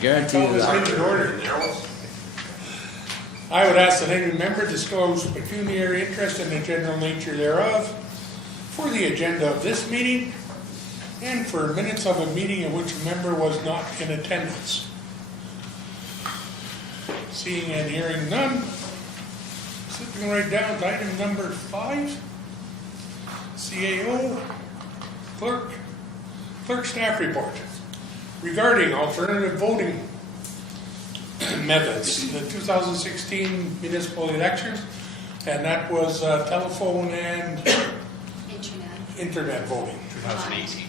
guarantee you that. Take the order. I would ask that any member disclose pecuniary interest in the general nature thereof for the agenda of this meeting and for minutes of a meeting in which a member was not in attendance. Seeing and hearing none, slipping right down to item number 5, CAO, clerk staff report regarding alternative voting methods, the 2016 municipal elections, and that was telephone and internet voting. 2018.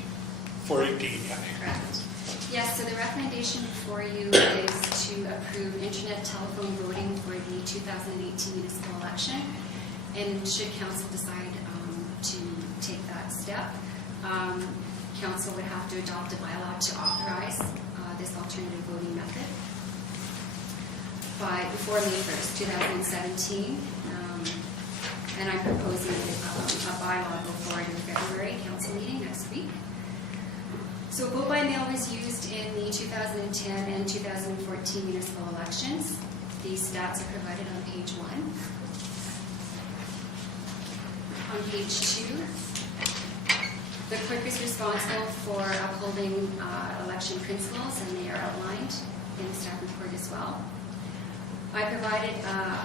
For 18, yeah. Correct. Yes, so the recommendation before you is to approve internet telephone voting for the 2018 municipal election. And should council decide to take that step, council would have to adopt a bylaw to authorize this alternative voting method before May 1st, 2017. And I'm proposing a bylaw before the February council meeting next week. So vote by mail was used in the 2010 and 2014 municipal elections. These stats are provided on page 1. On page 2, the clerk is responsible for upholding election principles, and they are outlined in the staff report as well. I provided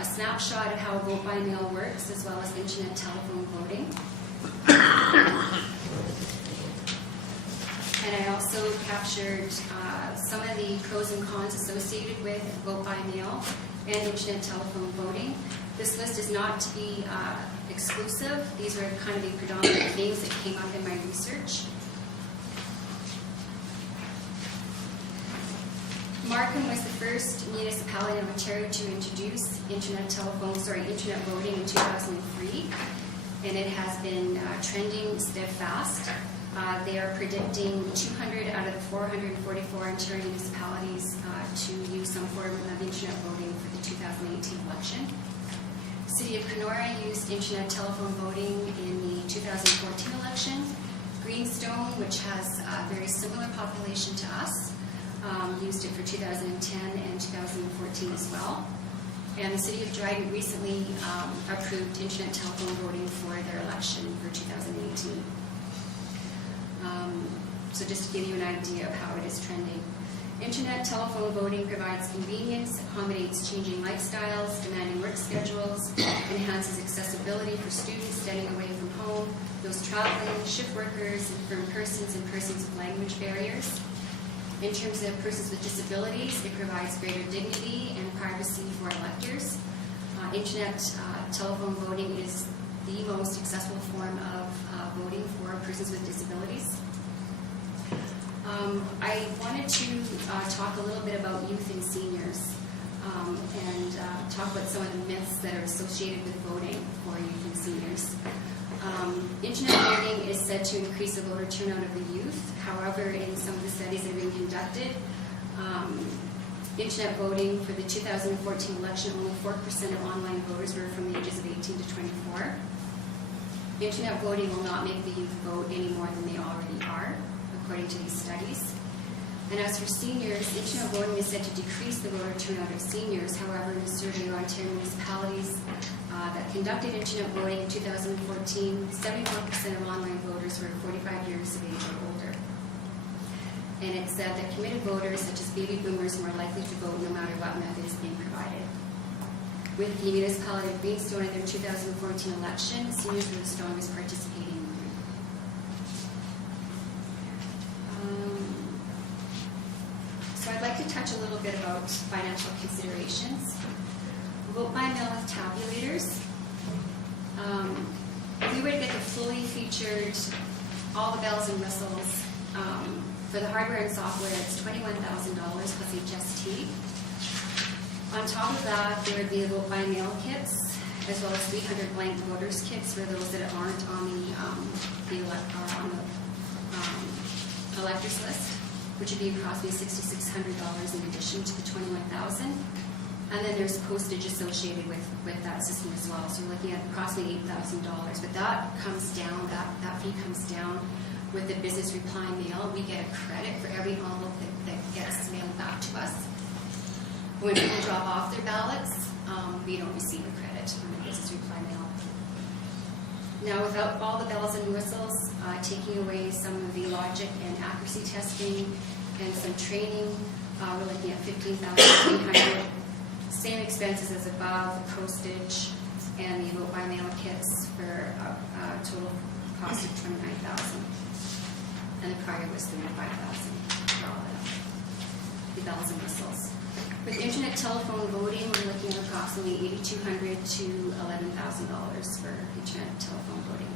a snapshot of how vote by mail works, as well as internet telephone voting. And I also captured some of the pros and cons associated with vote by mail and internet telephone voting. This list is not to be exclusive. These are kind of the predominant things that came up in my research. Markham was the first municipality in Ontario to introduce internet voting in 2003, and it has been trending steadfast. They are predicting 200 out of the 444 Ontario municipalities to use some form of internet voting for the 2018 election. City of Kenora used internet telephone voting in the 2014 election. Greenstone, which has a very similar population to us, used it for 2010 and 2014 as well. And the City of Dryden recently approved internet telephone voting for their election for 2018. So just to give you an idea of how it is trending. Internet telephone voting provides convenience, accommodates changing lifestyles, demanding work schedules, enhances accessibility for students staying away from home, those traveling, shift workers, infirm persons, and persons with language barriers. In terms of persons with disabilities, it provides greater dignity and privacy for electors. Internet telephone voting is the most accessible form of voting for persons with disabilities. I wanted to talk a little bit about youth and seniors and talk about some of the myths that are associated with voting for youth and seniors. Internet voting is said to increase the voter turnout of the youth. However, in some of the studies that have been conducted, internet voting for the 2014 election, only 4% of online voters were from the ages of 18 to 24. Internet voting will not make the youth vote any more than they already are, according to these studies. And as for seniors, internet voting is said to decrease the voter turnout of seniors. However, in a survey of Ontario municipalities that conducted internet voting in 2014, 74% of online voters were 45 years of age or older. And it said that committed voters, such as baby boomers, were likely to vote no matter what method is being provided. With the municipality of Greenstone in their 2014 election, seniors were the strongest participating group. So I'd like to touch a little bit about financial considerations. Vote by mail with tabulators. If we were to get the fully featured, all the bells and whistles, for the hardware and software, it's $21,000 plus HST. On top of that, there would be the vote by mail kits, as well as 300 blank voters kits for those that aren't on the electors list, which would be approximately $6,600 in addition to the $21,000. And then there's postage associated with that system as well. So we're looking at approximately $8,000. But that comes down, that fee comes down with the business reply mail, we get a credit for every envelope that gets mailed back to us. When people drop off their ballots, we don't receive a credit on the business reply mail. Now, without all the bells and whistles, taking away some of the logic and accuracy testing and some training, we're looking at $15,800. Same expenses as above, postage and the vote by mail kits for a total cost of $29,000. And the prior was $35,000 for all the bells and whistles. With internet telephone voting, we're looking at approximately $8,200 to $11,000 for internet telephone voting.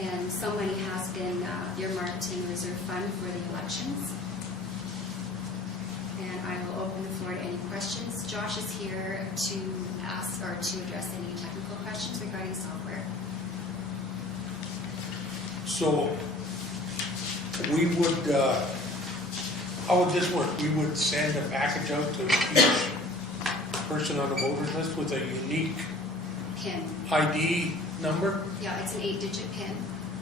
And some money has been earmarked in the reserve fund for the elections. And I will open the floor to any questions. Josh is here to ask or to address any technical questions regarding software. So we would, how would this work? We would send a package out to each person on the voters list with a unique PIN. ID number? Yeah, it's an 8-digit PIN.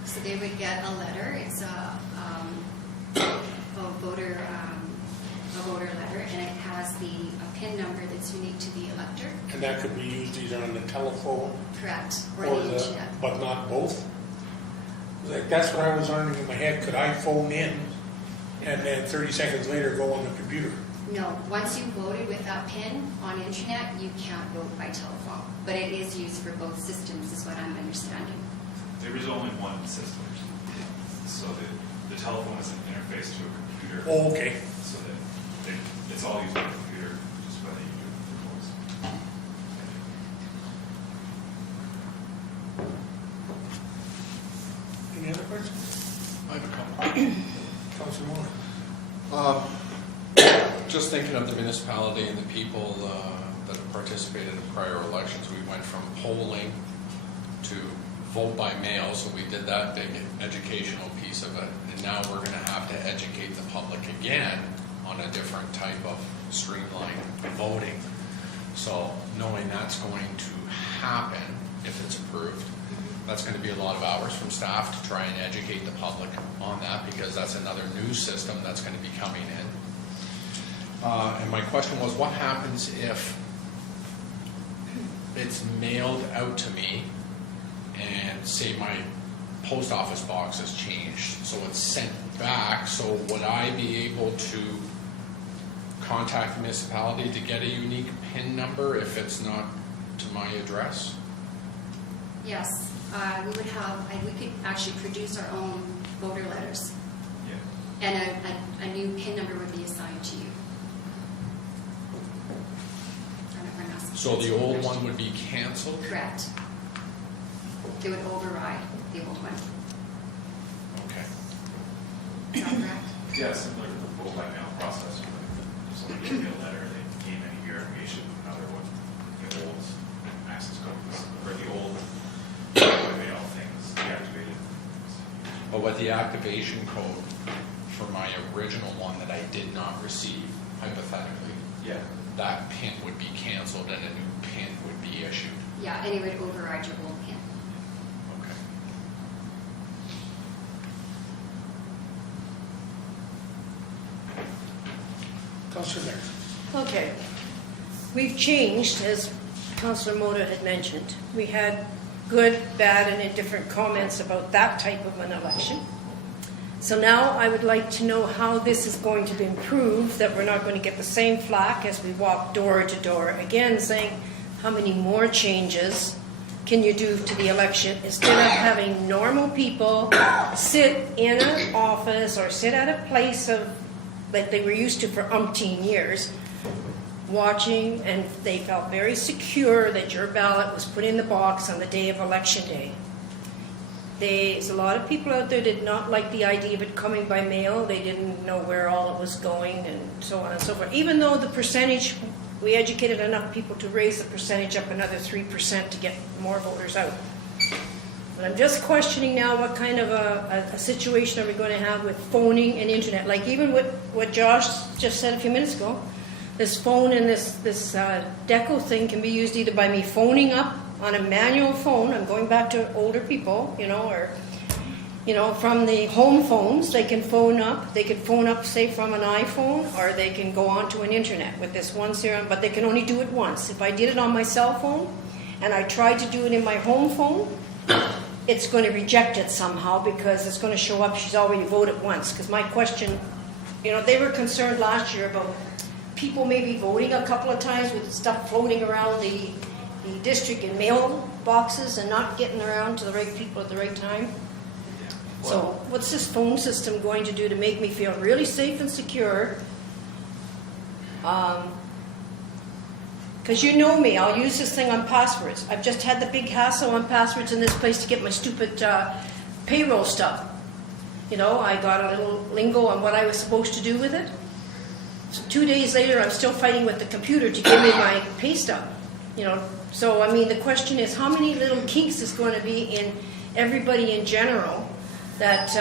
So they would get a letter. It's a voter letter, and it has a PIN number that's unique to the elector. And that could be used either on the telephone Correct. Or or the internet. but not both? Like, that's what I was wondering in my head. Could I phone in and then 30 seconds later go on the computer? No, once you voted with that PIN on internet, you can't vote by telephone. But it is used for both systems, is what I'm understanding. There is only one system, so the telephone is an interface to a computer. Oh, okay. So that it's all used on a computer, just whether you do it for voice. Any other questions? I have a couple. Councilor Moore? Just thinking of the municipality and the people that have participated in prior elections, we went from polling to vote by mail, so we did that big educational piece of it, and now we're going to have to educate the public again on a different type of streamlined voting. So knowing that's going to happen if it's approved, that's going to be a lot of hours from staff to try and educate the public on that, because that's another new system that's going to be coming in. And my question was, what happens if it's mailed out to me and say my post office box has changed, so it's sent back? So would I be able to contact the municipality to get a unique PIN number if it's not to my address? Yes, we would have, we could actually produce our own voter letters. Yeah. And a new PIN number would be assigned to you. I don't know if I'm asking. So the old one would be canceled? Correct. It would override the old one. Okay. Is that correct? Yeah, similar to the vote by mail process. Just like you get a letter, they gain any verification, another one, the old access codes, or the old vote by mail things deactivated. But with the activation code for my original one that I did not receive, hypothetically, Yeah. that PIN would be canceled and a new PIN would be issued. Yeah, and it would override your old PIN. Okay. Councilor Mayor? Okay. We've changed, as Councillor Mota had mentioned. We had good, bad, and indifferent comments about that type of an election. So now I would like to know how this is going to improve, that we're not going to get the same flack as we walk door to door again, saying how many more changes can you do to the election instead of having normal people sit in an office or sit at a place of that they were used to for umpteen years, watching, and they felt very secure that your ballot was put in the box on the day of election day. There's a lot of people out there did not like the idea of it coming by mail. They didn't know where all it was going and so on and so forth. Even though the percentage, we educated enough people to raise the percentage up another 3% to get more voters out. But I'm just questioning now what kind of a situation are we going to have with phoning and internet. Like even what Josh just said a few minutes ago, this phone and this DECO thing can be used either by me phoning up on a manual phone. I'm going back to older people, or you know, from the home phones, they can phone up, say from an iPhone, or they can go onto an internet with this one serum, but they can only do it once. If I did it on my cell phone, and I tried to do it in my home phone, it's going to reject it somehow because it's going to show up she's already voted once. Because my question, you know, they were concerned last year about people maybe voting a couple of times with stuff floating around the district in mail boxes and not getting around to the right people at the right time. So what's this phone system going to do to make me feel really safe and secure? Because you know me, I'll use this thing on passwords. I've just had the big hassle on passwords in this place to get my stupid payroll stuff. You know, I got a little lingo on what I was supposed to do with it. So 2 days later, I'm still fighting with the computer to give me my pay stub. You know, so I mean, the question is, how many little kinks is going to be in everybody in general that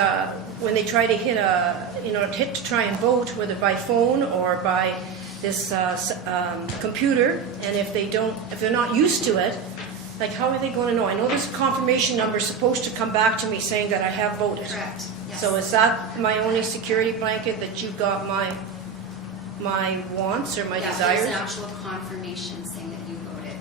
when they try to hit to try and vote, whether by phone or by this computer, and if they're not used to it, like how are they going to know? I know this confirmation number is supposed to come back to me saying that I have voted. Correct. Yes. So is that my only security blanket, that you got my wants or my desires? There's an actual confirmation saying that you voted.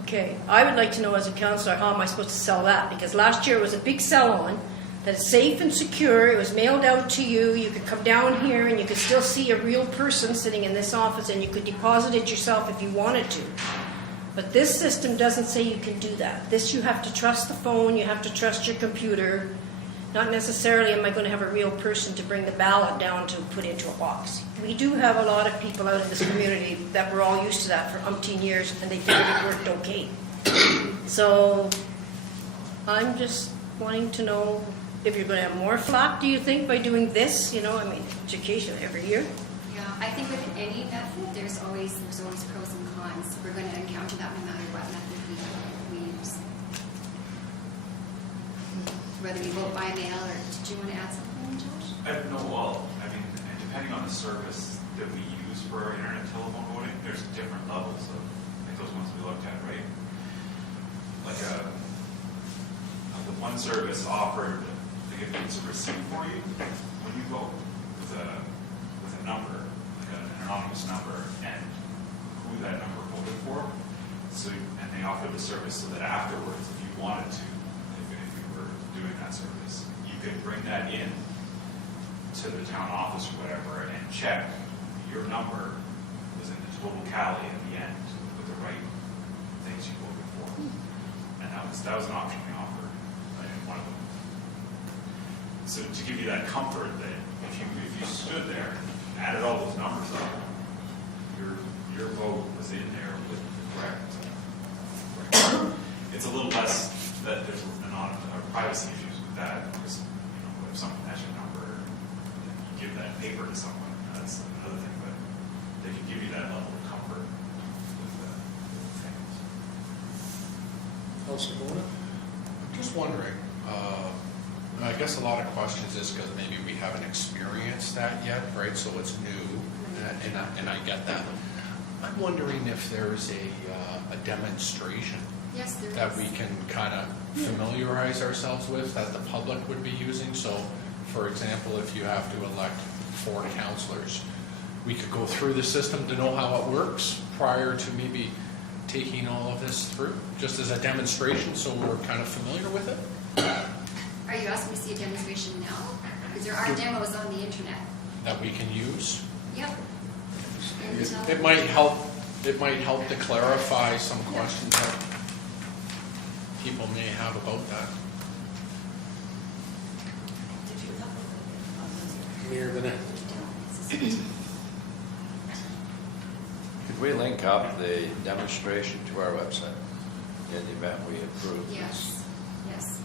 Okay, I would like to know as a councillor, how am I supposed to sell that? Because last year was a big sell-on, that it's safe and secure, it was mailed out to you, you could come down here and you could still see a real person sitting in this office and you could deposit it yourself if you wanted to. But this system doesn't say you can do that. This, you have to trust the phone, you have to trust your computer. Not necessarily am I going to have a real person to bring the ballot down to put into a box. We do have a lot of people out in this community that were all used to that for umpteen years and they figured it worked okay. So I'm just wanting to know if you're going to have more flack, do you think, by doing this? You know, I mean, education every year. Yeah, I think with any method, there's always pros and cons. We're going to encounter that no matter what method we use. Whether we vote by mail or, did you want to add something, Josh? No, well, I mean, depending on the service that we use for our internet telephone voting, there's different levels of, like those ones we looked at, right? Like the one service offered, they give you a receipt for you when you vote with a number, like an anonymous number, and who that number voted for. So, and they offer the service so that afterwards, if you wanted to, if you were doing that service, you could bring that in to the town office or whatever and check your number was in the total tally at the end with the right things you voted for. And that was an option we offered, right, in one of them. So to give you that comfort that if you stood there and added all those numbers up, your vote was in there with the correct. It's a little less that there's privacy issues with that, because if someone has your number, you give that paper to someone, that's another thing, but they can give you that level of comfort with the things. Councilor Mona? Just wondering, I guess a lot of questions is because maybe we haven't experienced that yet, right? So it's new, and I get that. I'm wondering if there's a demonstration Yes, there that is. we can kind of familiarize ourselves with, that the public would be using. So, for example, if you have to elect 4 councillors, we could go through the system to know how it works prior to maybe taking all of this through, just as a demonstration, so we're kind of familiar with it. Are you asking to see a demonstration now? Because there are demos on the internet. That we can use. Yep. It might help. It might help to clarify some questions that people may have about that. Mayor Vanette. Could we link up the demonstration to our website in the event we approve this? Yes. Yes.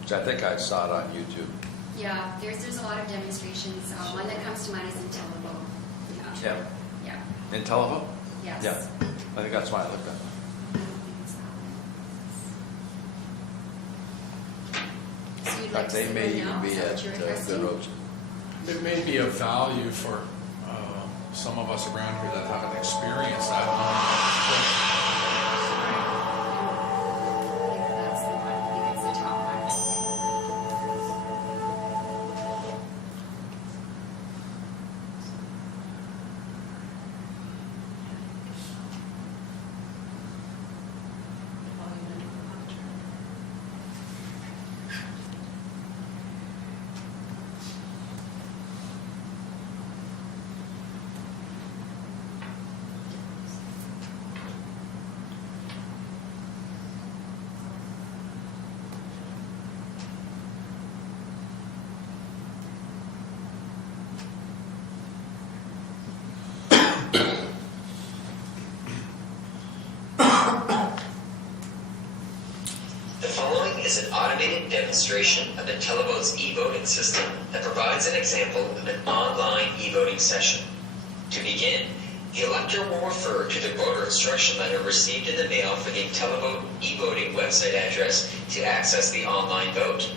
Which I think I saw it on YouTube. Yeah, there's a lot of demonstrations. One that comes to mind is in Televo. Yeah. Yeah. In Televo? Yes. Yeah. I think that's why I looked at it. So you'd In like fact, to they see may one even now? be Is that at what you're Good requesting? Roads. It may be of value for some of us around here that haven't experienced that. That's the one. I think it's the top one. is an automated demonstration of IntelliVote's e-voting system that provides an example of an online e-voting session. To begin, the elector will refer to the voter instruction letter received in the mail for the IntelliVote e-voting website address to access the online vote.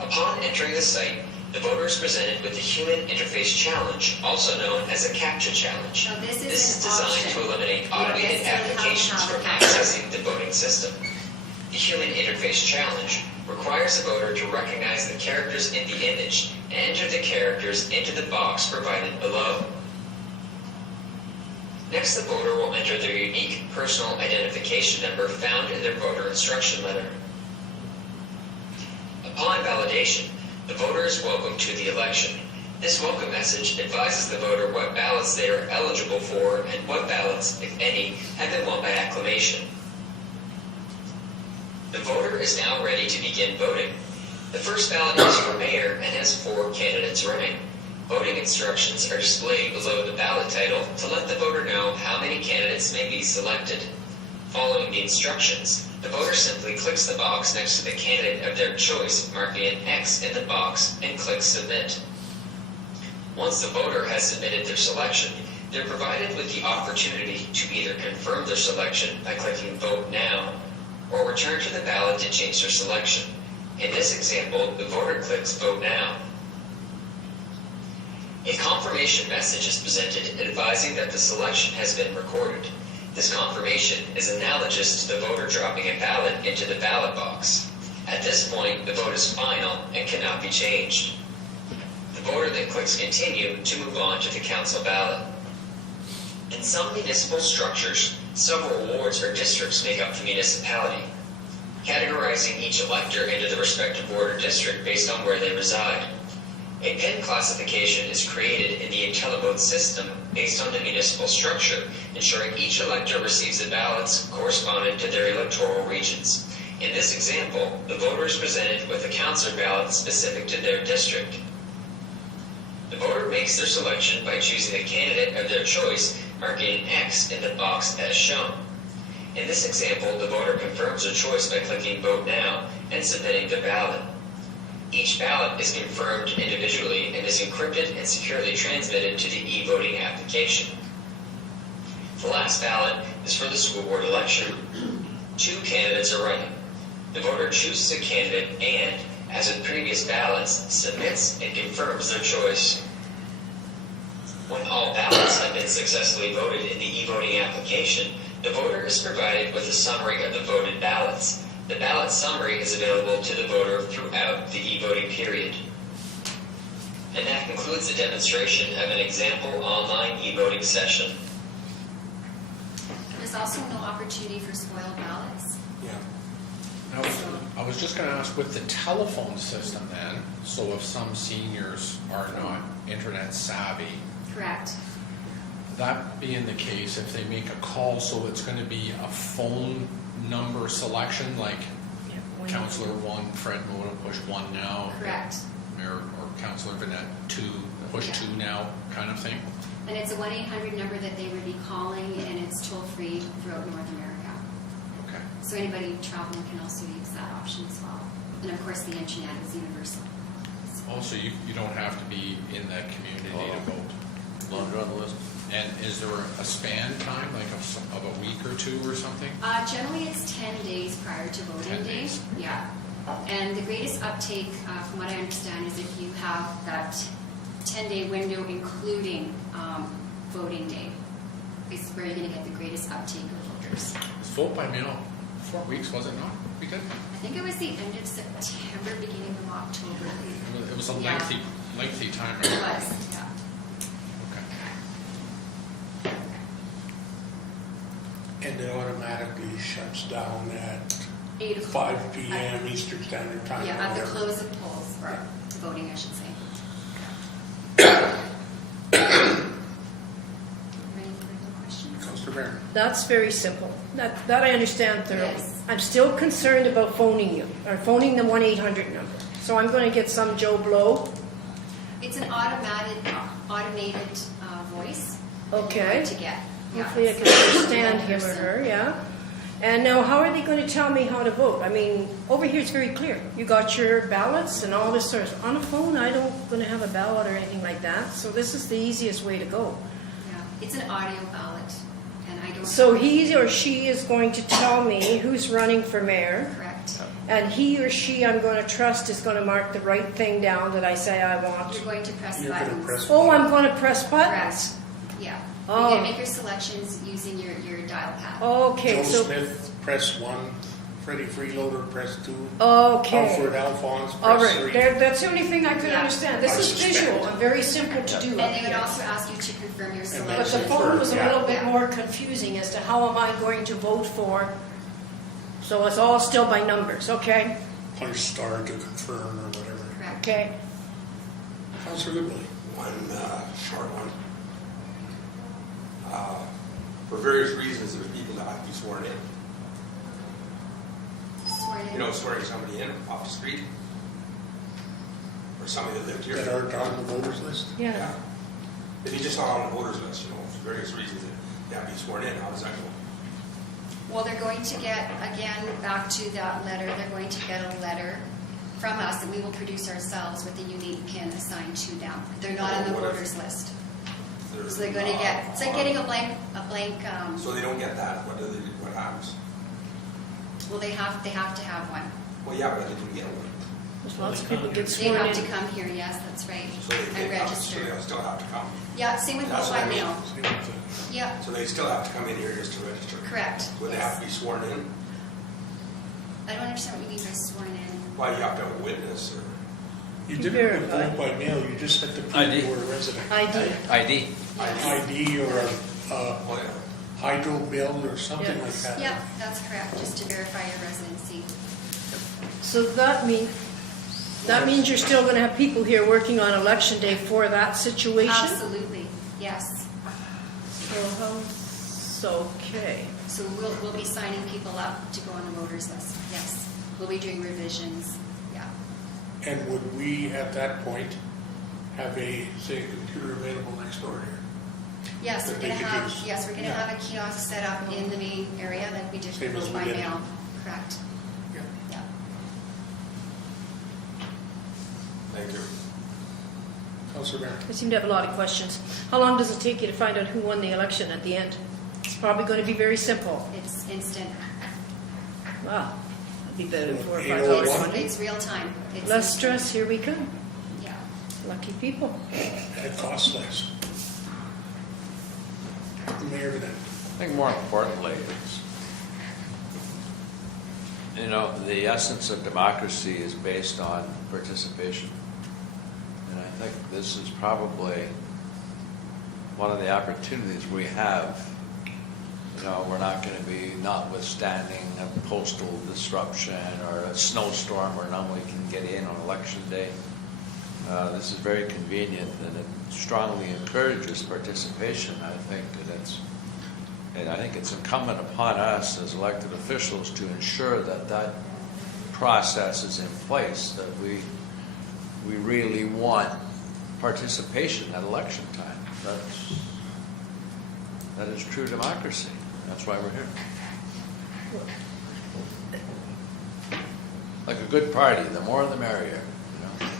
Upon entering the site, the voter is presented with the Human Interface Challenge, also known as a CAPTCHA challenge. Now, this is This is an designed option. to eliminate Yeah, automated this will help applications how from the CAPTCHA. accessing the voting system. The Human Interface Challenge requires a voter to recognize the characters in the image and enter the characters into the box provided below. Next, the voter will enter their unique personal identification number found in their voter instruction letter. Upon validation, the voter is welcomed to the election. This welcome message advises the voter what ballots they are eligible for and what ballots, if any, have been won by acclamation. The voter is now ready to begin voting. The first ballot is for mayor and has 4 candidates running. Voting instructions are displayed below the ballot title to let the voter know how many candidates may be selected. Following the instructions, the voter simply clicks the box next to the candidate of their choice, marking an X in the box, and clicks Submit. Once the voter has submitted their selection, they're provided with the opportunity to either confirm their selection by clicking Vote Now, or return to the ballot to change their selection. In this example, the voter clicks Vote Now. A confirmation message is presented advising that the selection has been recorded. This confirmation is analogous to the voter dropping a ballot into the ballot box. At this point, the vote is final and cannot be changed. The voter then clicks Continue to move on to the council ballot. In some municipal structures, several wards or districts make up the municipality, categorizing each elector into the respective ward or district based on where they reside. A PIN classification is created in the IntelliVote system based on the municipal structure, ensuring each elector receives the ballots corresponding to their electoral regions. In this example, the voter is presented with a councilor ballot specific to their district. The voter makes their selection by choosing a candidate of their choice, marking an X in the box as shown. In this example, the voter confirms their choice by clicking Vote Now and submitting the ballot. Each ballot is confirmed individually and is encrypted and securely transmitted to the e-voting application. The last ballot is for the school board election. 2 candidates are running. The voter chooses a candidate and, as with previous ballots, submits and confirms their choice. When all ballots have been successfully voted in the e-voting application, the voter is provided with a summary of the voted ballots. The ballot summary is available to the voter throughout the e-voting period. And that concludes the demonstration of an example online e-voting session. There's also no opportunity for spoiled ballots. Yeah. I was just gonna ask, with the telephone system then, so if some seniors are not internet savvy, Correct. that being the case, if they make a call, so it's gonna be a phone number selection, like Counselor 1, Fred Moda, push 1 now. Correct. Mayor or Counselor Vanette 2, push Yeah. 2 now, kind of thing. And it's a 1-800 number that they would be calling, and it's toll-free throughout North America. Okay. So anybody traveling can also use that option as well. And of course, the internet is universal. Also, you don't have to be in that community to vote. Longer on the list. And is there a span time, like of a week or 2 or something? Generally, it's 10 days prior to 10 voting day. days. Yeah. And the greatest uptake, from what I understand, is if you have that 10-day window, including voting day, is where you're going to get the greatest uptake of voters. Vote by mail, 4 weeks, was it not? We did. I think it was the end of September, beginning of October. It was a Yeah. lengthy time. It Right? was, yeah. Okay. And it automatically shuts down at 8 o'clock. 5 p.m. Eastern Standard Time. Yeah, or at the whatever. close of polls, or voting, I should say. Any further questions? Counselor Barron. That's very simple. That I understand thoroughly. Yes. I'm still concerned about phoning you, or phoning the 1-800 number. So I'm going to get some Joe Blow. It's an automated voice. Okay. To get. Yeah, Hopefully I it's can understand one him or person. her, yeah. And now, how are they going to tell me how to vote? I mean, over here it's very clear. You got your ballots and all this sort of. On a phone, I don't going to have a ballot or anything like that. So this is the easiest way to go. Yeah, it's an audio ballot, and I don't. So he or she is going to tell me who's running for mayor, Correct. and he or she I'm going to trust is going to mark the right thing down that I say I want. You're going to press You're gonna buttons. press Oh, I'm going to press buttons. Correct. Yeah. Oh. You're going to make your selections using your dial pad. Okay, Joe so Smith, press 1. Freddie Freeloader, press 2. okay. Alfred Alphonse, All press right, 3. that's the only thing I could Yeah. understand. This I is suspect. visual and very simple to do. And up they would here. also ask you to confirm your And But selection. the phone was a Yeah. little bit Yeah. more confusing as to how am I going to vote for. So it's all still by numbers, okay? Punch star to confirm or whatever. Correct. Okay. Councilor Goodwillie. One short one. For various reasons, there's people that have to be sworn in. Sworn in. You know, swearing somebody in off the street. Or somebody that lived here. That aren't on the voters list. Yeah. If you just not on the voters list, you know, for various reasons, they have to be sworn in, how does that go? Well, they're going to get, again, back to that letter, they're going to get a letter from us that we will produce ourselves with a unique PIN assigned to them. They're not on the What if- voters list. There's So they're going to get, it's like getting a blank, So they don't get that, what happens? well, they have to have one. Well, yeah, but they didn't get one. There's lots of people get They sworn have to in. come here, yes, that's right, So they and have, so register. they still have to come. Yeah, same with That's vote what by I mean. mail. See what the- Yeah, So they still have to come in here just to register. correct. Would they yes. have to be sworn in? I don't understand what you mean by sworn in. Why, you have to have a witness or? You didn't Verify. vote by mail, you just had to prove ID. you were a resident. ID. ID. ID or a Oh, yeah. hydro bill or something like Yes. that. Yeah, that's correct, just to verify your residency. So that means you're still going to have people here working on election day for that situation? Absolutely, yes. Okay. So we'll be signing people up to go on the voters list, yes. We'll be doing revisions, yeah. And would we, at that point, have a, say, computer available next door here? Yes, That we're they gonna could have, use. yes, we're gonna Yeah. have a kiosk set up in the main area like we did for Same as vote we by did. mail, correct, Yeah. yeah. Thank you. Councilor Barron. I seem to have a lot of questions. How long does it take you to find out who won the election at the end? It's probably going to be very simple. It's instant. Wow, that'd be better than 4 or 5 801? hours. It's, wouldn't it? it's real time. It's Less instant. stress, here we come. Yeah. Lucky people. And it costs less. Mayor Vanette. I think more importantly, it's, you know, the essence of democracy is based on participation. And I think this is probably one of the opportunities we have. You know, we're not going to be notwithstanding a postal disruption or a snowstorm where no one can get in on election day. This is very convenient and it strongly encourages participation. I think it's incumbent upon us as elected officials to ensure that that process is in place, that we really want participation at election time. That is true democracy. That's why we're here. Like a good party, the more the merrier, you know?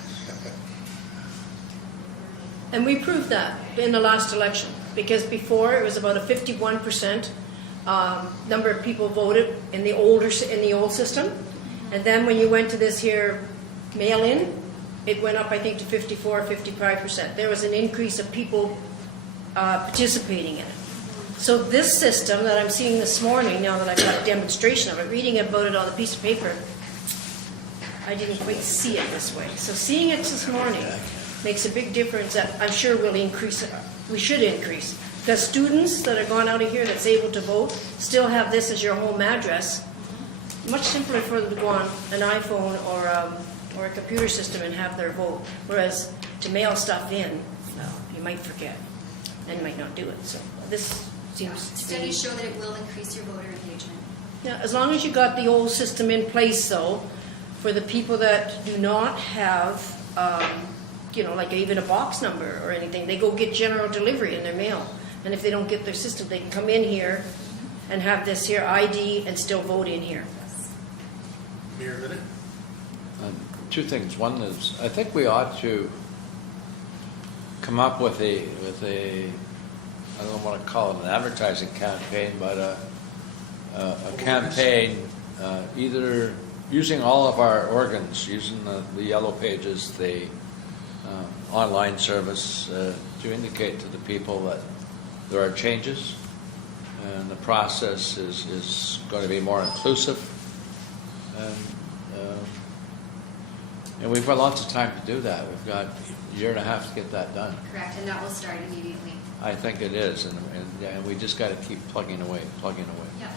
And we proved that in the last election, because before it was about a 51% number of people voted in the old system, and then when you went to this here mail-in, it went up I think to 54, 55%. There was an increase of people participating in it. So this system that I'm seeing this morning, now that I've got a demonstration of it, reading about it on a piece of paper, I didn't quite see it this way. So seeing it this morning makes a big difference that I'm sure will increase it. We should increase. Because students that are gone out of here that's able to vote still have this as your home address. Much simpler for them to go on an iPhone or a computer system and have their vote. Whereas to mail stuff in, well, you might forget and you might not do it. So this seems to be... Studies show that it will increase your voter engagement. Yeah, as long as you got the old system in place, though, for the people that do not have, like even a box number or anything, they go get general delivery in their mail. And if they don't get their system, they can come in here and have this here ID and still vote in here. Mayor Minute? Two things. One is, I think we ought to come up with a, I don't want to call it an advertising campaign, but a campaign, either using all of our organs, using the Yellow Pages, the online service, to indicate to the people that there are changes and the process is going to be more inclusive. And we've got lots of time to do that. We've got a year and a half to get that done. Correct, and that will start immediately. I think it is, and we just got to keep plugging away. Yeah.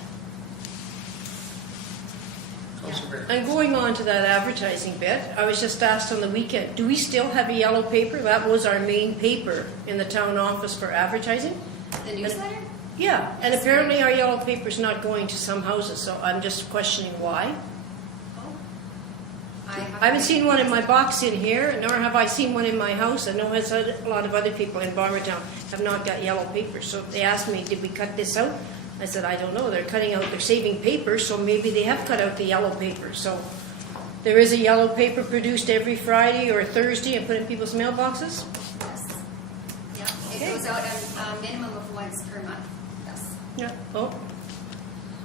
Councilor Bear? And going on to that advertising bit, I was just asked on the weekend, do we still have a yellow paper? That was our main paper in the town office for advertising. The newsletter? Yeah, and apparently our yellow paper's not going to some houses, so I'm just questioning why. I haven't seen one in my box in here, nor have I seen one in my house. I know a lot of other people in Barbertown have not got yellow paper. So they asked me, did we cut this out? I said, I don't know. They're cutting out, they're saving paper, so maybe they have cut out the yellow paper. So there is a yellow paper produced every Friday or Thursday and put in people's mailboxes? Yes. Yeah, Okay. it goes out a minimum of once per month. Yes. Yeah. Oh.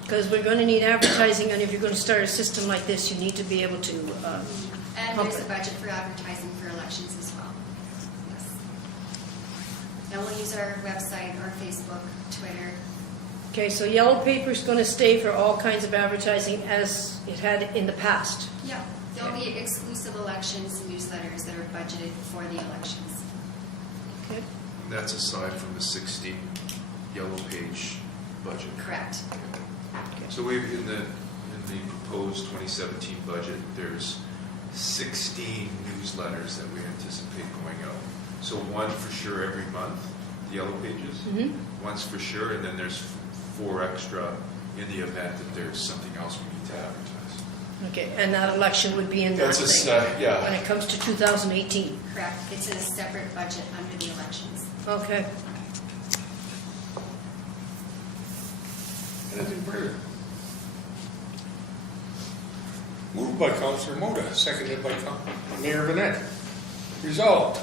Because we're going to need advertising, and if you're going to start a system like this, you need to be able to And pump there's a it. budget for advertising for elections as well. Yes. And we'll use our website, our Facebook, Twitter. Okay, so yellow paper is going to stay for all kinds of advertising as it had in the past. Yeah. There'll be exclusive elections newsletters that are budgeted for the elections. Okay. That's aside from the 60 Yellow Page budget. Correct. So we've, in the proposed 2017 budget, there's 16 newsletters that we anticipate going out. So one for sure every month, the Yellow Pages. Mhm. One's for sure, and then there's 4 extra in the event that there's something else we need to advertise. Okay, and that election would be in that That's a thing yeah. when it comes to 2018. Correct. It's in a separate budget under the elections. Okay. Anything further? Moved by Councilor Moda, seconded by Mayor Vanette. Resolved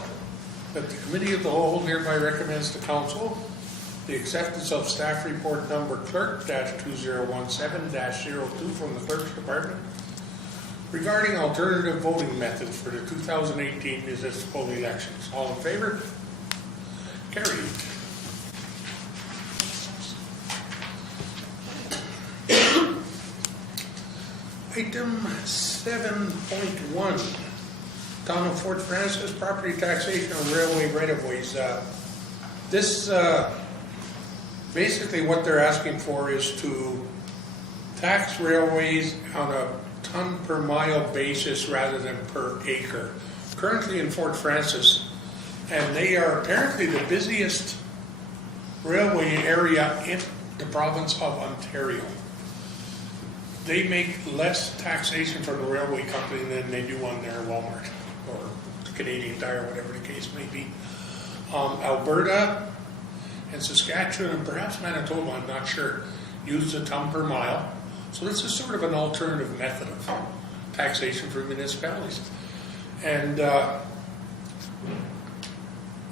that the Committee of the Whole hereby recommends to Council the acceptance of staff report number clerk-2017-02 from the Clerk's Department regarding alternative voting methods for the 2018 municipal elections. All in favor? Carried. Item 7.1, Town of Fort Francis property taxation on railway right-of-ways. This, basically what they're asking for is to tax railways on a ton per mile basis rather than per acre. Currently in Fort Francis, and they are apparently the busiest railway area in the province of Ontario. They make less taxation from the railway company than they do on their Walmart or Canadian Tire, whatever the case may be. Alberta and Saskatchewan and perhaps Manitoba, I'm not sure, use a ton per mile. So this is sort of an alternative method of taxation for municipalities. And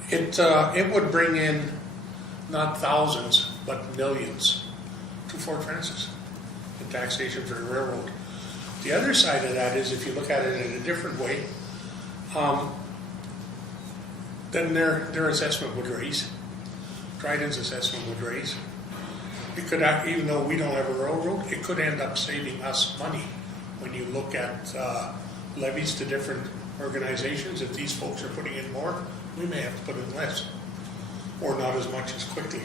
it would bring in not thousands, but millions to Fort Francis in taxation for the railroad. The other side of that is, if you look at it in a different way, then their assessment would raise. Dryden's assessment would raise. It could, even though we don't have a railroad, it could end up saving us money when you look at levies to different organizations. If these folks are putting in more, we may have to put in less, or not as much as quickly.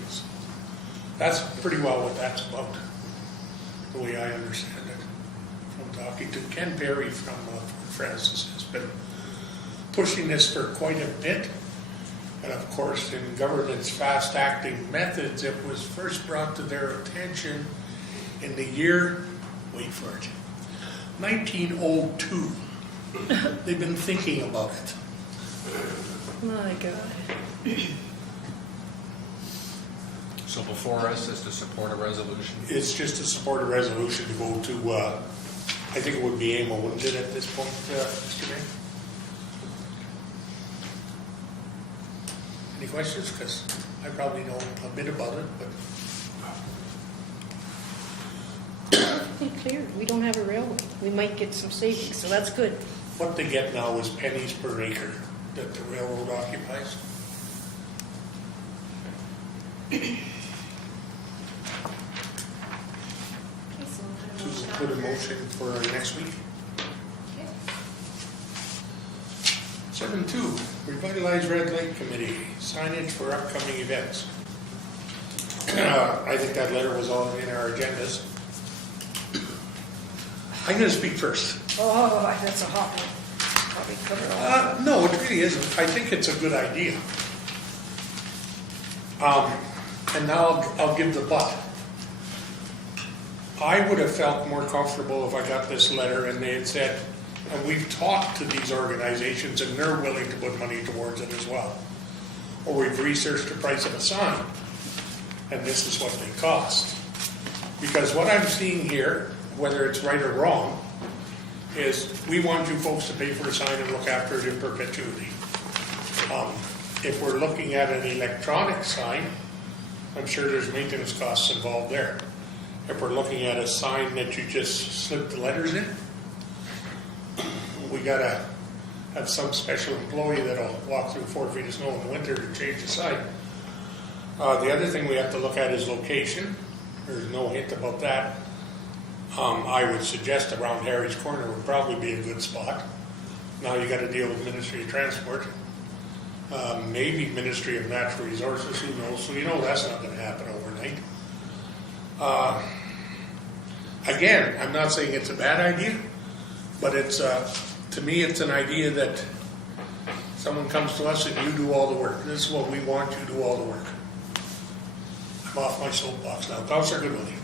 That's pretty well what that's about, the way I understand it. From talking to Ken Perry from Francis, has been pushing this for quite a bit. And of course, in government's fast-acting methods, it was first brought to their attention in the year, wait for it, 1902. They've been thinking about it. My God. So So before us is to support a resolution? It's just to support a resolution to go to, I think it would be AMO, wouldn't it, at this point, Mr. Mayor? Any questions? Because I probably know a bit about it, but Pretty clear. We don't have a railway. We might get some savings, so that's good. what they get now is pennies per acre that the railroad occupies. Okay, so we'll So put a we'll motion put a on motion for next week. Okay. 7.2, Revitalize Red Lake Committee, signage for upcoming events. I think that letter was all in our agendas. I'm going to speak first. Oh, that's a hot one. Probably cover all. No, it really isn't. I think it's a good idea. And now I'll give the but. I would have felt more comfortable if I got this letter and they had said, and we've talked to these organizations and they're willing to put money towards it as well. Or we've researched the price of a sign and this is what they cost. Because what I'm seeing here, whether it's right or wrong, is we want you folks to pay for a sign and look after it in perpetuity. If we're looking at an electronic sign, I'm sure there's maintenance costs involved there. If we're looking at a sign that you just slip the letters in, we gotta have some special employee that'll walk through 4 feet of snow in the winter to change the sign. The other thing we have to look at is location. There's no hint about that. I would suggest around Harry's Corner would probably be a good spot. Now you got to deal with Ministry of Transport, maybe Ministry of Natural Resources, who knows? So you know that's not going to happen overnight. Again, I'm not saying it's a bad idea, but it's to me it's an idea that someone comes to us and you do all the work. This is what we want, you do all the work. I'm off my soapbox now. Councillor Goodwillie.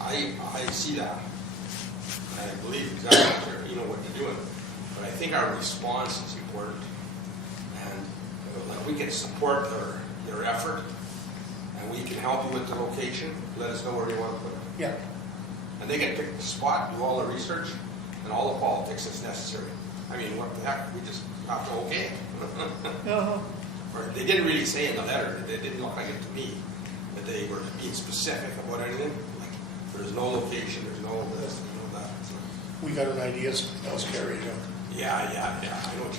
I see that. I believe exactly what you know what you're doing. But I think our response is important. And we can support their effort. And we can help you with the location. Let us know where you want to put it. Yeah. And they can pick the spot, do all the research, and all the politics that's necessary. I mean, what the heck? We just have to okay it. Uh-huh. Or they didn't really say in the letter, it didn't look like it to me, that they were being specific about anything. Like, there's no location, there's no this, there's no that. So, We got an idea, something else carried out. yeah, I know what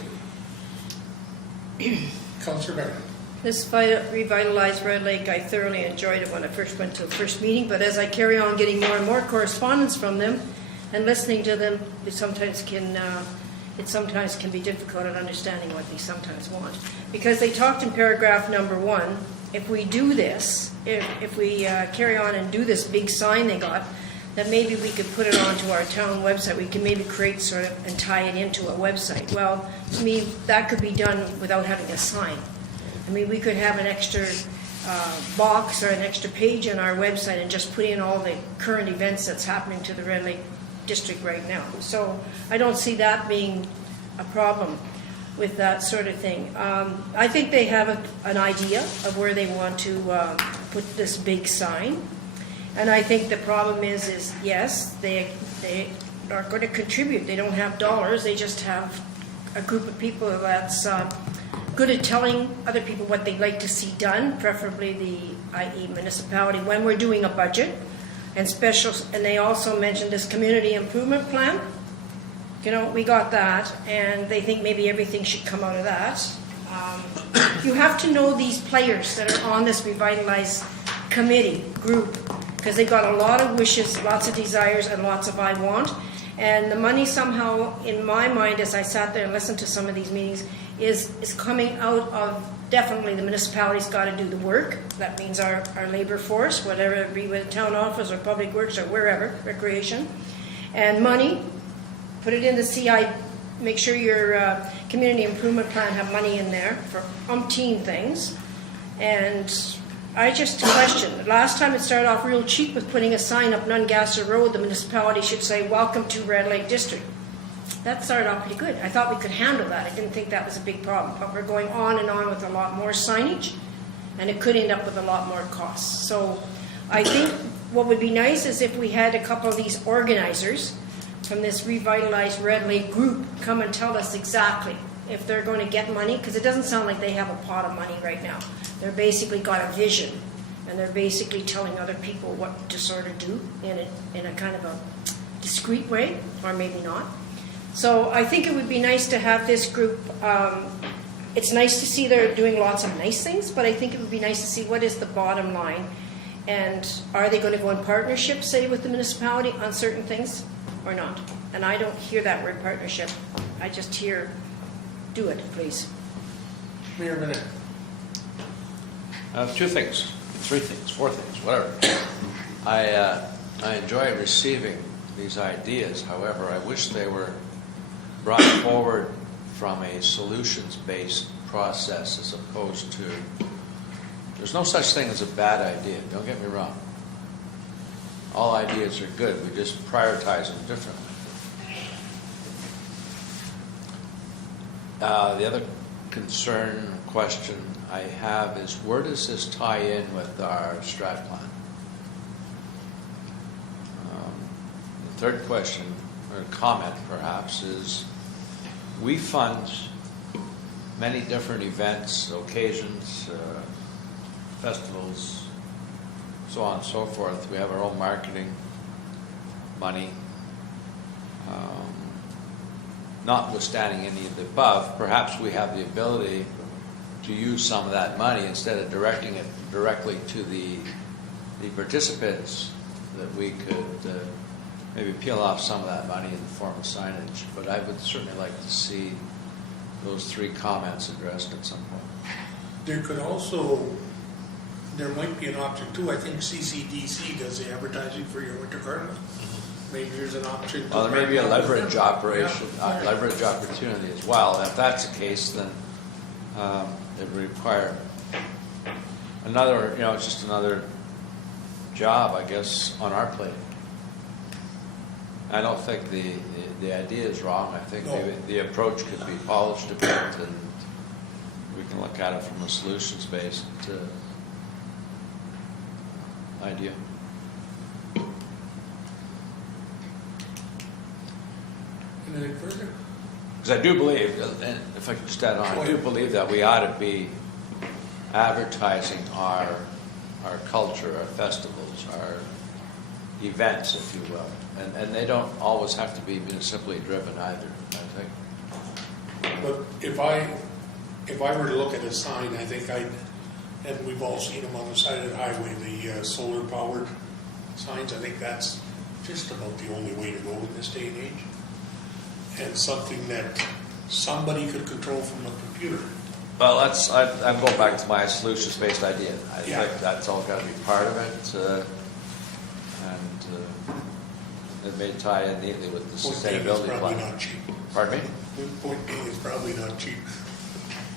you mean. Councillor Barron. This revitalized Red Lake, I thoroughly enjoyed it when I first went to the first meeting, but as I carry on getting more and more correspondence from them and listening to them, it sometimes can be difficult at understanding what they sometimes want. Because they talked in paragraph number 1, if we do this, if we carry on and do this big sign they got, that maybe we could put it onto our town website. We can maybe create sort of and tie it into a website. Well, to me, that could be done without having a sign. I mean, we could have an extra box or an extra page on our website and just put in all the current events that's happening to the Red Lake District right now. So I don't see that being a problem with that sort of thing. I think they have an idea of where they want to put this big sign. And I think the problem is yes, they are going to contribute. They don't have dollars. They just have a group of people that's good at telling other people what they'd like to see done, preferably the i.e. municipality, when we're doing a budget. And they also mentioned this community improvement plan. You know, we got that, and they think maybe everything should come out of that. You have to know these players that are on this revitalized committee group, because they got a lot of wishes, lots of desires, and lots of I want. And the money somehow, in my mind, as I sat there and listened to some of these meetings, is coming out of definitely the municipality's got to do the work. That means our labor force, whatever it be with town office or public works or wherever, recreation. And money, put it in the CI, make sure your community improvement plan have money in there for umpteen things. And I just question, last time it started off real cheap with putting a sign up Nungasser Road, the municipality should say, welcome to Red Lake District. That started off pretty good. I thought we could handle that. I didn't think that was a big problem. But we're going on and on with a lot more signage. and it could end up with a lot more costs. So I think what would be nice is if we had a couple of these organizers from this revitalized Red Lake group come and tell us exactly if they're going to get money, because it doesn't sound like they have a pot of money right now. They're basically got a vision, and they're basically telling other people what to sort of do in a kind of a discreet way, or maybe not. So I think it would be nice to have this group. It's nice to see they're doing lots of nice things, but I think it would be nice to see what is the bottom line, and are they going to go in partnership, say, with the municipality on certain things or not? And I don't hear that word partnership. I just hear, do it, please. Mayor Minute. 2 things, 3 things, 4 things, whatever. I enjoy receiving these ideas. However, I wish they were brought forward from a solutions-based process as opposed to, there's no such thing as a bad idea, don't get me wrong. All ideas are good, we just prioritize them differently. The other concern, question I have is, where does this tie in with our strat plan? The third question, or comment perhaps, is we fund many different events, occasions, festivals, so on and so forth. We have our own marketing money. Notwithstanding any of the above, perhaps we have the ability to use some of that money instead of directing it directly to the participants, that we could maybe peel off some of that money in the form of signage. But I would certainly like to see those 3 comments addressed at some point. There could also, there might be an option too. I think CCDC does the advertising for your winter carnival. Maybe there's an option. Well, there may be a leverage operation, Yeah. leverage opportunity as well. And if that's the case, then it would require another, it's just another job, I guess, on our plate. I don't think the idea is wrong. I think No. the approach could be polished a bit, and we can look at it from a solutions-based idea. Anything further? Because I do believe, and if I could just add on, I do believe that we ought to be advertising our culture, our festivals, our events, if you will. And they don't always have to be municipally driven either, I think. But if I were to look at a sign, I think and we've all seen them on the side of the highway, the solar powered signs, I think that's just about the only way to go in this day and age. And something that somebody could control from a computer. Well, I'm going back to my solutions-based idea. I Yeah. think that's all got to be part of it. And it may tie in neatly with the Point being, it's sustainability probably plan. not cheap. Pardon me? Point being, it's probably not cheap.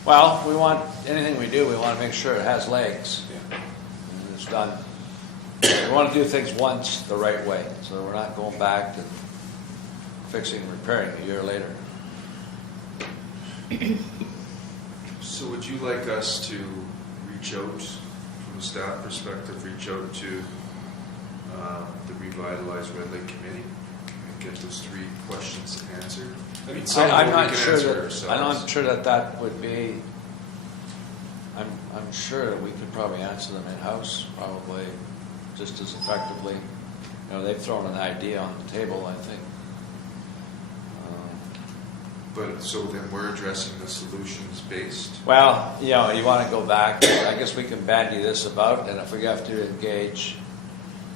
Well, we want, anything we do, we want to make sure it has legs. Yeah. And it's done. We want to do things once the right way, so we're not going back to fixing and repairing a year later. So would you like us to reach out, from a staff perspective, reach out to the revitalized Red Lake Committee and get those 3 questions answered? I mean, some of I'm them we not can sure answer that, ourselves. I'm not sure that would be, I'm sure that we could probably answer them in-house, probably just as effectively. They've thrown an idea on the table, I think. But, so then we're addressing the solutions-based? Well, you want to go back, I guess we can bandy this about, and if we have to engage,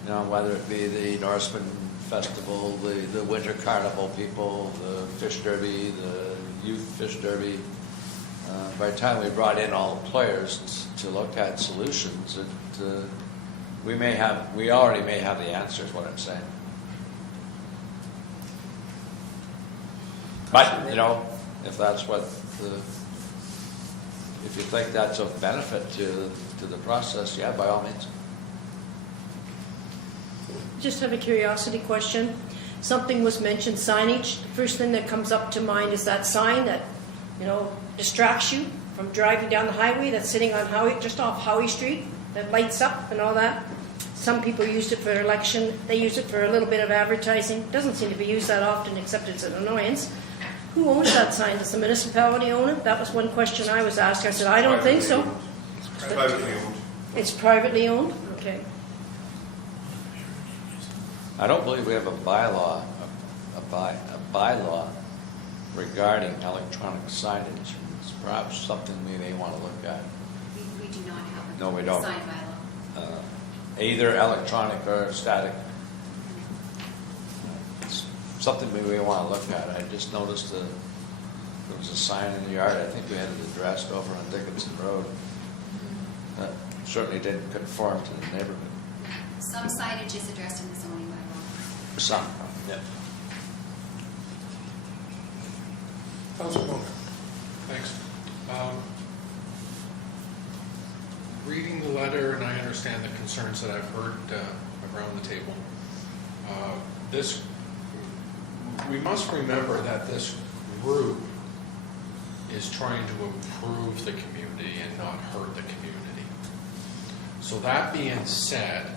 whether it be the Norseman Festival, the Winter Carnival people, the Fish Derby, the Youth Fish Derby, by the time we brought in all the players to look at solutions, we already may have the answers, what I'm saying. But, if that's what if you think that's of benefit to the process, yeah, by all means. Just have a curiosity question. Something was mentioned, signage. The first thing that comes up to mind is that sign that, distracts you from driving down the highway that's sitting on Howie, just off Howie Street, that lights up and all that. Some people used it for election. They use it for a little bit of advertising. Doesn't seem to be used that often, except it's an annoyance. Who owns that sign? Does the municipality own it? That was one question I was asked. I said, I don't think so. It's privately owned. It's privately owned? Okay. I don't believe we have a bylaw, a bylaw regarding electronic signage. It's perhaps something we may want to look at. We do not have No, we a don't. sign bylaw. Either electronic or static. It's something we may want to look at. I just noticed there was a sign in the yard. I think we had it addressed over on Dickinson Road. That certainly didn't conform to the neighborhood. Some signage is addressed in the zoning bylaw. Some, yeah. Councilor Mona. Thanks. Reading the letter, and I understand the concerns that I've heard around the table. We must remember that this group is trying to improve the community and not hurt the community. So that being said,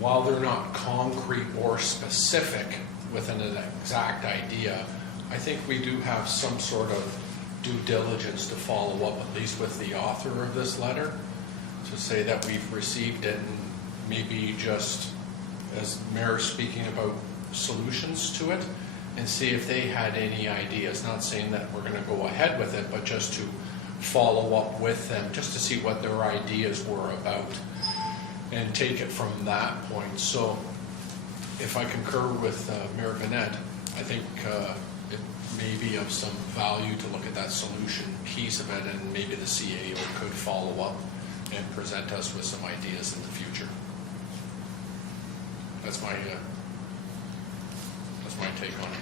while they're not concrete or specific with an exact idea, I think we do have some sort of due diligence to follow up, at least with the author of this letter, to say that we've received it and maybe just, as Mayor speaking about solutions to it, and see if they had any ideas. Not saying that we're going to go ahead with it, but just to follow up with them, just to see what their ideas were about, and take it from that point. So if I concur with Mayor Vanette, I think it may be of some value to look at that solution piece of it, and maybe the CAO could follow up and present us with some ideas in the future. That's my take on it.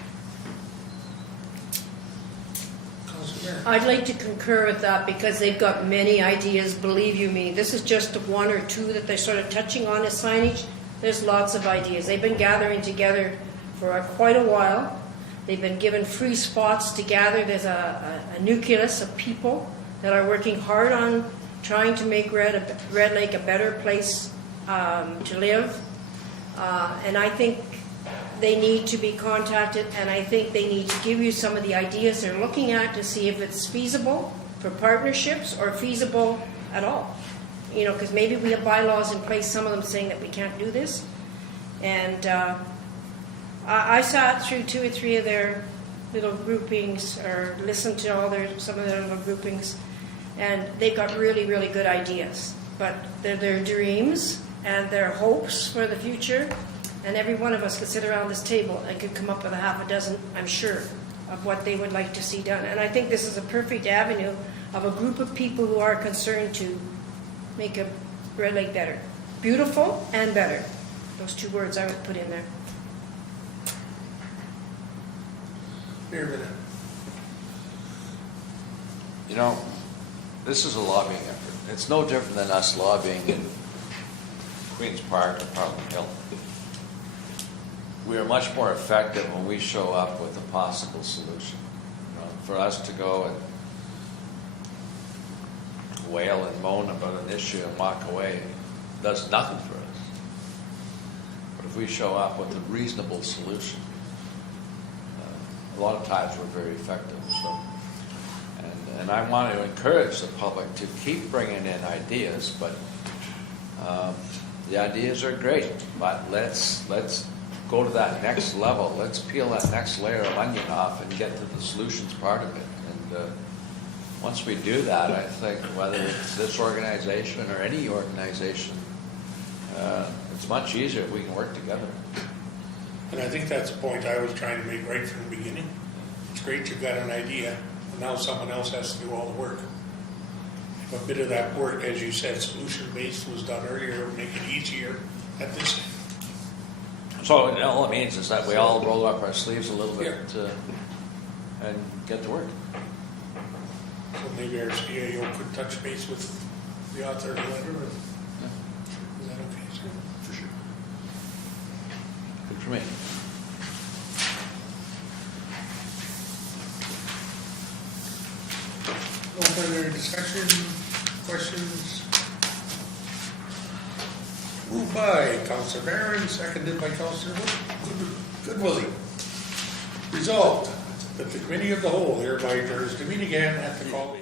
Councilor Mayor. I'd like to concur with that because they've got many ideas, believe you me. This is just one or two that they're sort of touching on as signage. There's lots of ideas. They've been gathering together for quite a while. They've been given free spots to gather. There's a nucleus of people that are working hard on trying to make Red Lake a better place to live. And I think they need to be contacted, and I think they need to give you some of the ideas they're looking at to see if it's feasible for partnerships or feasible at all. You know, because maybe we have bylaws in place, some of them saying that we can't do this. And I sat through 2 or 3 of their little groupings, or listened to some of their little groupings, and they've got really, really good ideas. But they're their dreams and their hopes for the future. And every one of us could sit around this table and could come up with a half a dozen, I'm sure, of what they would like to see done. And I think this is a perfect avenue of a group of people who are concerned to make a Red Lake better. Beautiful and better. Those 2 words I would put in there. Mayor Vanette. You know, this is a lobbying effort. It's no different than us lobbying in Queen's Park or Parliament Hill. We are much more effective when we show up with a possible solution. You know, for us to go and wail and moan about an issue and walk away does nothing for us. But if we show up with a reasonable solution, a lot of times we're very effective. So, and I want to encourage the public to keep bringing in ideas, but the ideas are great. But let's go to that next level. Let's peel that next layer of onion off and get to the solutions part of it. And once we do that, I think whether it's this organization or any organization, it's much easier if we can work together. And I think that's the point I was trying to make right from the beginning. It's great you've got an idea, and now someone else has to do all the work. If a bit of that work, as you said, solution-based was done earlier, it would make it easier at this end. So all it means is that we all roll up our sleeves a little bit and get to work. So maybe our CAO could touch base with the author of the letter. Is that okay, sir? For sure. Good for me. further discussion, questions? Moved by Counselor Barron, seconded by Counselor Goodwillie. Resolved that the Committee of the Whole hereby adjourns to meet again at the call.